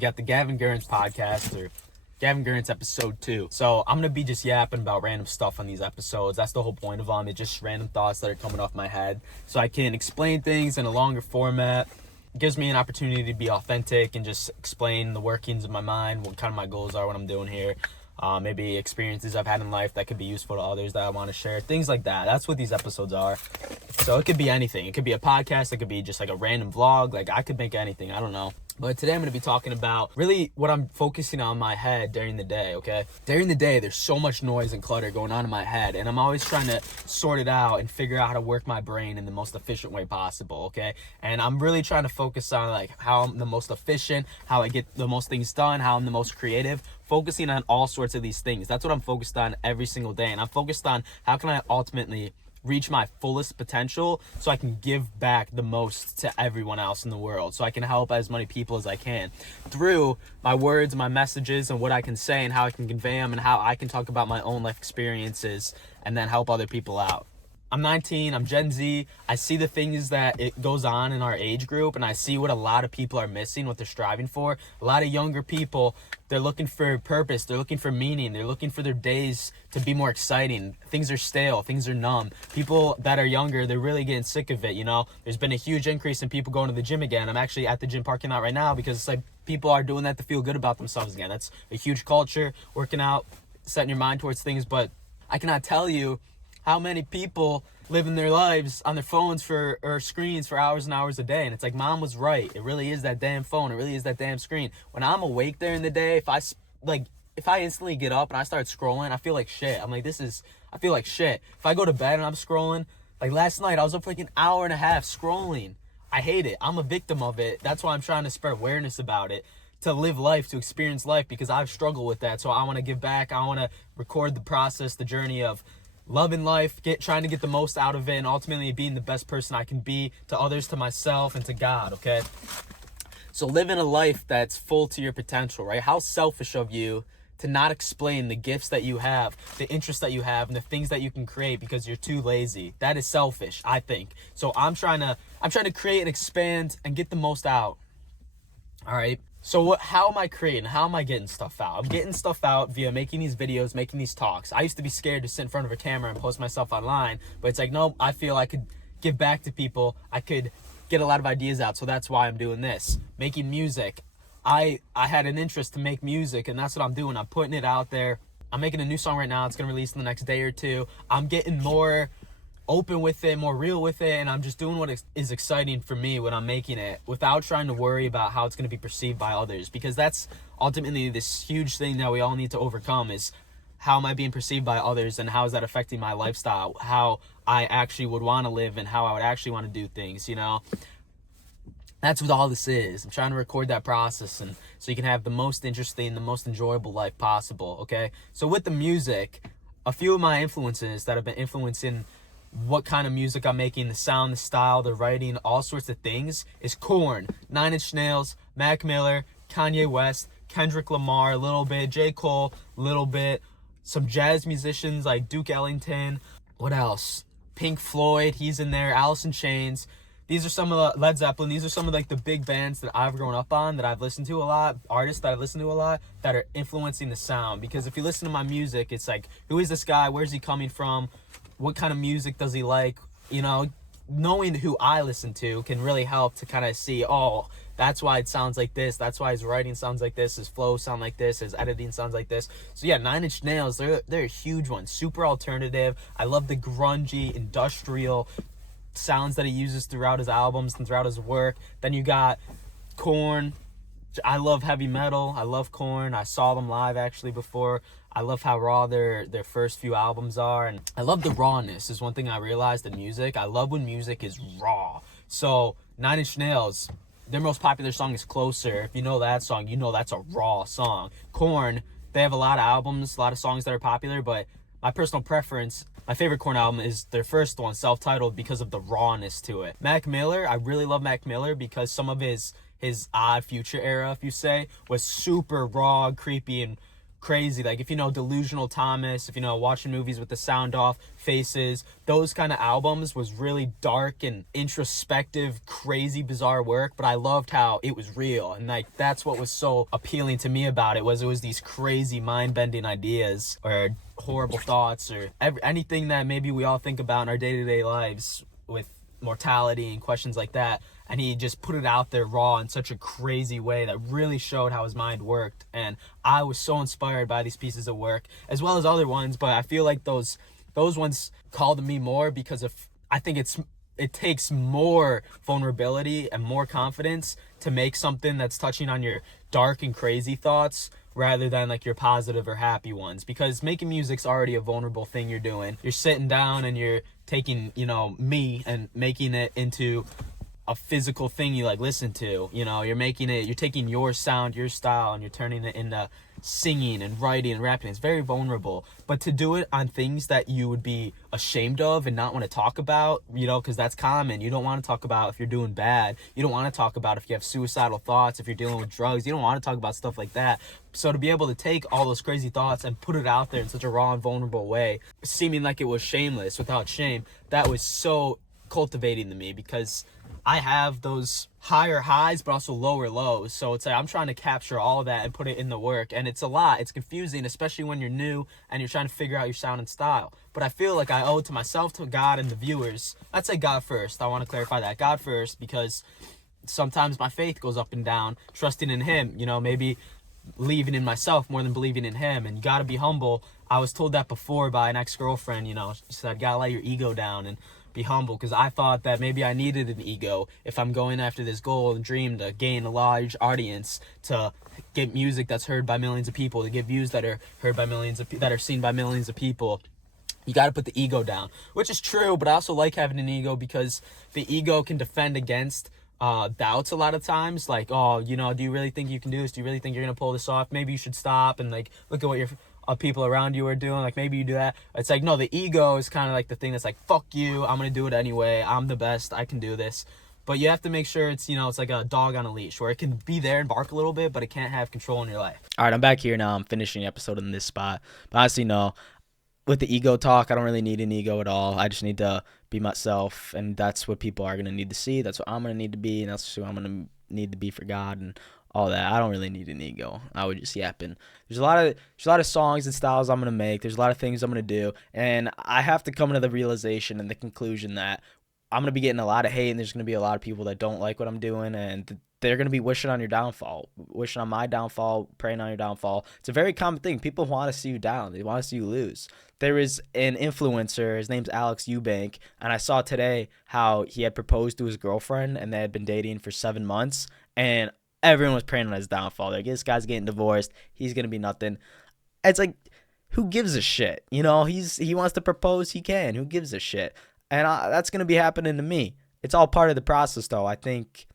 We got the Gavin Guerentz podcast, or Gavin Guerentz episode 2. So I'm going to be just yapping about random stuff on these episodes. That's the whole point of them. It's just random thoughts that are coming off my head. So I can explain things in a longer format. It gives me an opportunity to be authentic and just explain the workings of my mind, what kind of my goals are, what I'm doing here. Maybe experiences I've had in life that could be useful to others that I want to share. Things like that. That's what these episodes are. So it could be anything. It could be a podcast. It could be just like a random vlog. Like I could make anything. I don't know. But today I'm going to be talking about really what I'm focusing on in my head during the day, okay? During the day, there's so much noise and clutter going on in my head, and I'm always trying to sort it out and figure out how to work my brain in the most efficient way possible, okay? And I'm really trying to focus on like how I'm the most efficient, how I get the most things done, how I'm the most creative, focusing on all sorts of these things. That's what I'm focused on every single day, and I'm focused on how can I ultimately reach my fullest potential so I can give back the most to everyone else in the world, so I can help as many people as I can through my words, my messages, and what I can say and how I can convey them and how I can talk about my own life experiences and then help other people out. I'm 19, I'm Gen Z. I see the things that it goes on in our age group, and I see what a lot of people are missing, what they're striving for. A lot of younger people, they're looking for purpose, they're looking for meaning, they're looking for their days to be more exciting. Things are stale, things are numb. People that are younger, they're really getting sick of it, you know? There's been a huge increase in people going to the gym again. I'm actually at the gym parking lot right now because it's like people are doing that to feel good about themselves again. That's a huge culture, working out, setting your mind towards things, but I cannot tell you how many people living their lives on their phones or screens for hours and hours a day. And it's like, Mom was right. It really is that damn phone. It really is that damn screen. When I'm awake during the day, if I instantly get up and I start scrolling, I feel like shit. I feel like shit. If I go to bed and I'm scrolling, like last night, I was up for like an hour and a half scrolling. I hate it. I'm a victim of it. That's why I'm trying to spread awareness about it, to live life, to experience life, because I've struggled with that. So I want to give back. I want to record the process, the journey of loving life, trying to get the most out of it, and ultimately being the best person I can be to others, to myself, and to God, okay? So living a life that's full to your potential, right? How selfish of you to not explain the gifts that you have, the interests that you have, and the things that you can create because you're too lazy. That is selfish, I think. So I'm trying to create and expand and get the most out. All right? So how am I creating? How am I getting stuff out? I'm getting stuff out via making these videos, making these talks. I used to be scared to sit in front of a camera and post myself online, but it's like, no, I feel I could give back to people. I could get a lot of ideas out, so that's why I'm doing this. Making music. I had an interest to make music, and that's what I'm doing. I'm putting it out there. I'm making a new song right now. It's going to release in the next day or two. I'm getting more open with it, more real with it, and I'm just doing what is exciting for me when I'm making it without trying to worry about how it's going to be perceived by others, because that's ultimately this huge thing that we all need to overcome, is how am I being perceived by others, and how is that affecting my lifestyle, how I actually would want to live, and how I would actually want to do things, you know? That's what all this is. I'm trying to record that process, and so you can have the most interesting, the most enjoyable life possible, okay? So with the music, a few of my influences that have been influencing what kind of music I'm making, the sound, the style, the writing, all sorts of things, is Korn, 9 Inch Nails, Mac Miller, Kanye West, Kendrick Lamar a little bit, J. Cole a little bit, some jazz musicians like Duke Ellington, what else? Pink Floyd, he's in there, Alice in Chains. These are some of the Led Zeppelin. These are some of like the big bands that I've grown up on, that I've listened to a lot, artists that I've listened to a lot, that are influencing the sound. Because if you listen to my music, it's like, who is this guy? Where's he coming from? What kind of music does he like? You know, knowing who I listen to can really help to kind of see, oh, that's why it sounds like this. That's why his writing sounds like this. His flow sound like this. His editing sounds like this. So yeah, 9 Inch Nails, they're a huge one. Super alternative. I love the grungy, industrial sounds that he uses throughout his albums and throughout his work. Then you got Korn. I love heavy metal. I love Korn. I saw them live actually before. I love how raw their first few albums are, and I love the rawness is one thing I realized in music. I love when music is raw. So 9 Inch Nails, their most popular song is Closer. If you know that song, you know that's a raw song. Korn, they have a lot of albums, a lot of songs that are popular, but my personal preference, my favorite Korn album is their first one, self-titled, because of the rawness to it. Mac Miller, I really love Mac Miller because some of his Odd Future era, if you say, was super raw, creepy, and crazy. Like, if you know Delusional Thomas, if you know Watching Movies with the Sound Off, Faces, those kind of albums was really dark and introspective, crazy, bizarre work, but I loved how it was real. And like, that's what was so appealing to me about it was these crazy mind-bending ideas or horrible thoughts or anything that maybe we all think about in our day-to-day lives with mortality and questions like that. And he just put it out there raw in such a crazy way that really showed how his mind worked. And I was so inspired by these pieces of work, as well as other ones. But I feel like those ones called to me more because of, I think it takes more vulnerability and more confidence to make something that's touching on your dark and crazy thoughts rather than like your positive or happy ones. Because making music's already a vulnerable thing you're doing. You're sitting down and you're taking, me and making it into a physical thing you like listen to. You're taking your sound, your style, and you're turning it into singing and writing and rapping. It's very vulnerable. But to do it on things that you would be ashamed of and not want to talk about, because that's common. You don't want to talk about if you're doing bad. You don't want to talk about if you have suicidal thoughts, if you're dealing with drugs. You don't want to talk about stuff like that. So to be able to take all those crazy thoughts and put it out there in such a raw and vulnerable way, seeming like it was shameless without shame, that was so cultivating to me, because I have those higher highs but also lower lows. So it's like I'm trying to capture all of that and put it in the work. And it's a lot. It's confusing, especially when you're new and you're trying to figure out your sound and style. But I feel like I owe it to myself, to God, and the viewers. I'd say God first. I want to clarify that. God first, because sometimes my faith goes up and down, trusting in Him, maybe believing in myself more than believing in Him. And you got to be humble. I was told that before by an ex-girlfriend, she said, gotta let your ego down and be humble, because I thought that maybe I needed an ego if I'm going after this goal and dream to gain a large audience, to get music that's heard by millions of people, to get views that are heard by that are seen by millions of people. You got to put the ego down, which is true, but I also like having an ego because the ego can defend against doubts a lot of times. Like, do you really think you can do this? Do you really think you're gonna pull this off? Maybe you should stop and like look at what your people around you are doing. Like, maybe you do that. It's like, no, the ego is kind of like the thing that's like, fuck you, I'm gonna do it anyway, I'm the best, I can do this. But you have to make sure it's, it's like a dog on a leash, where it can be there and bark a little bit, but it can't have control in your life. All right, I'm back here now. I'm finishing the episode in this spot. But honestly, no, with the ego talk, I don't really need an ego at all. I just need to be myself, and that's what people are going to need to see. That's what I'm going to need to be, and that's who I'm going to need to be for God and all that. I don't really need an ego. I would just yapping. There's a lot of songs and styles I'm going to make. There's a lot of things I'm going to do, and I have to come to the realization and the conclusion that I'm going to be getting a lot of hate, and there's going to be a lot of people that don't like what I'm doing, and they're going to be wishing on your downfall, wishing on my downfall, praying on your downfall. It's a very common thing. People want to see you down. They want to see you lose. There is an influencer, his name's Alex Eubank, and I saw today how he had proposed to his girlfriend, and they had been dating for 7 months, and everyone was praying on his downfall. Like, this guy's getting divorced. He's going to be nothing. It's like, who gives a shit? He wants to propose, he can. Who gives a shit? And that's going to be happening to me. It's all part of the process, though. I think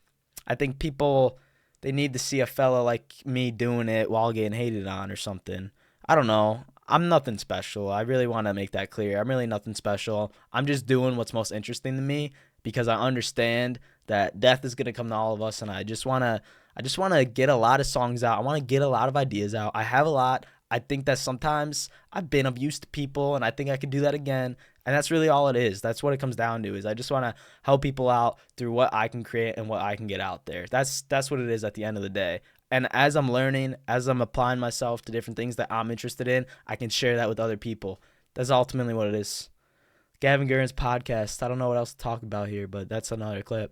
people, they need to see a fella like me doing it while getting hated on or something. I don't know. I'm nothing special. I really want to make that clear. I'm really nothing special. I'm just doing what's most interesting to me, because I understand that death is going to come to all of us, and I just want to get a lot of songs out. I want to get a lot of ideas out. I have a lot. I think that sometimes I've been of use to people, and I think I could do that again. And that's really all it is. That's what it comes down to, is I just want to help people out through what I can create and what I can get out there. That's what it is at the end of the day. And as I'm learning, as I'm applying myself to different things that I'm interested in, I can share that with other people. That's ultimately what it is. Gavin Guerentz podcast. I don't know what else to talk about here, but that's another clip.